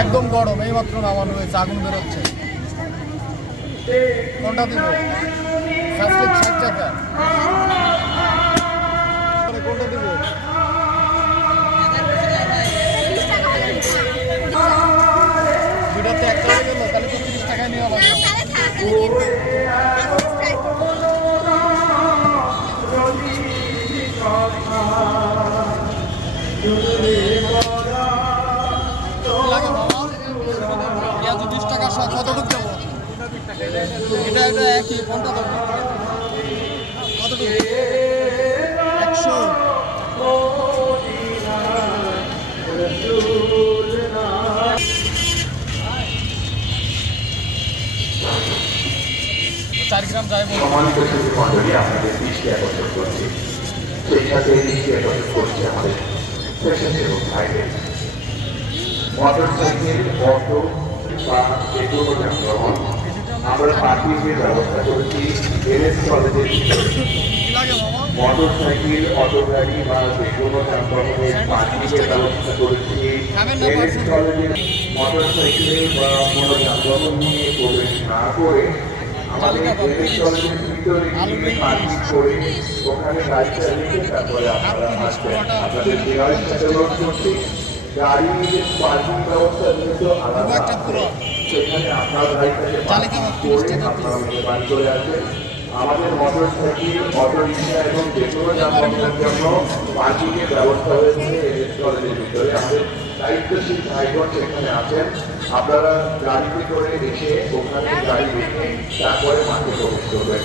একদম গরম, এইমাত্র নামানো হয়েছে, আগুন বেরোচ্ছে। কোনটা দিব? 60 টাকা। কোনটা দিব? দুটাতে একটা হয়ে গেল, তাহলে তো 30 টাকায় নেওয়া লাগবে। পেঁয়াজ 20 টাকা শখ, কতটুকু দেবো? এটা একই, কোনটা দেবো? কতটুকু? 100। 4 গ্রাম যায় বলুন। সম্মানিত শিল্পী মন্ডলী, আপনাদের দৃষ্টি আকর্ষণ করছে, সেই সাথে দৃষ্টি আকর্ষণ করছে আমাদের স্বেচ্ছাসেবক ভাইদের। মোটরসাইকেল, অটো বা যে কোনো যানবাহন আমরা পার্কিংয়ের ব্যবস্থা করেছি এনএস কলেজের মোটরসাইকেল, অটো গাড়ি বা যে কোনো যানবাহনের পার্কিংয়ের ব্যবস্থা করেছি এনএস কলেজের। মোটরসাইকেল বা কোনো যানবাহন নিয়ে প্রবেশ না করে আমাদের এনএস কলেজের ভিতরে পার্কিং করে ওখানে গাড়ি চালিয়ে তারপরে আপনারা আসবেন। আপনাদের দেওয়ার সাথে অনুরোধ করছি, গাড়ির পার্কিং ব্যবস্থা যেহেতু আলাদা সেখানে আপনার গাড়িটাকে পার্কিং করে আপনারা বাড়ি চলে আসবেন। আমাদের মোটর সাইকেল, অটো রিক্সা এবং যে কোনো যানবাহনের জন্য পার্কিংয়ের ব্যবস্থা হয়েছে এনএস কলেজের ভিতরে। আমাদের দায়িত্বশীল ভাইগণ সেখানে আছেন। আপনারা গাড়িতে করে এসে ওখানে গাড়ি রেখে তারপরে মাঠে প্রবেশ করবেন।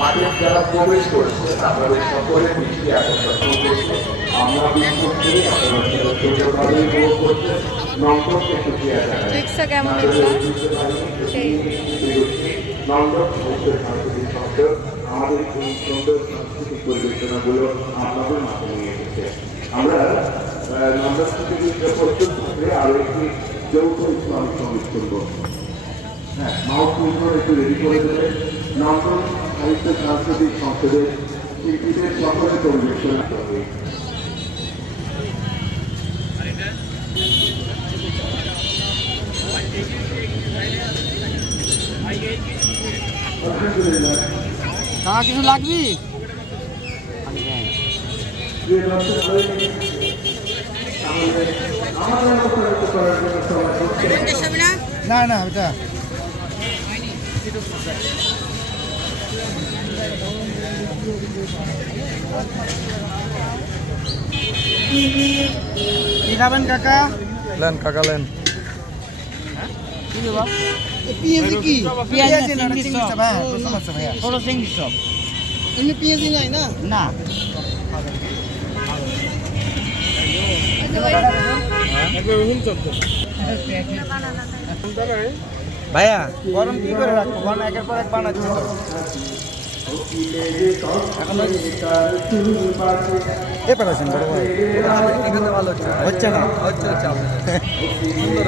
মাঠে যারা প্রবেশ করেছে আপনাদের সকলের দৃষ্টি আকর্ষণ করছে। আমরা বিশ্বাস করি আপনারা সুন্দরভাবে উপভোগ করছেন। নন্দন প্রক্রিয়া নন্দন সাহিত্যের সাংস্কৃতিক সংসদ আমাদের এই সুন্দর সাংস্কৃতিক পরিবেশনাগুলো আপনাদের মাধ্যমে নিয়ে এসেছে। আমরা নন্দন থেকে প্রস্তুত থাকলে আরো একটি যৌথ ইসলামিক সঙ্গীত করবো। হ্যাঁ, মাউথ মিশন একটু রেডি করে দেবে। নন্দন সাহিত্য সাংস্কৃতিক সংসদের শিল্পীদের সকলে পরিবেশনা করবে। কিছু লাগবি? না না ওটা কি খাবেন কাকা? লেন কাকা লেন। কি দেবা? পেঁয়াজি কি? পেঁয়াজি না চিংড়ি চপ। হ্যাঁ, সমস্যা ভাইয়া। ছোট চিংড়ি চপ। এমনি পেঁয়াজি নাই না? না। ভাইয়া গরম কি করে রাখবো? বানা একের পর এক বানাচ্ছি তো। এ পারাছেন বড় ভাই, এখানে ভালো হচ্ছে না, হচ্ছে সুন্দর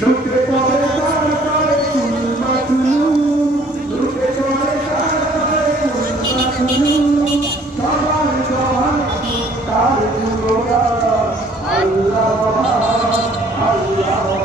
লুটে পড়ে তার পায়ে চুলমাতুলু, লুটে পড়ে তার পায়ে চুলমাতুলু, সবার সবার তার যুবরা আল্লাহ আল্লাহ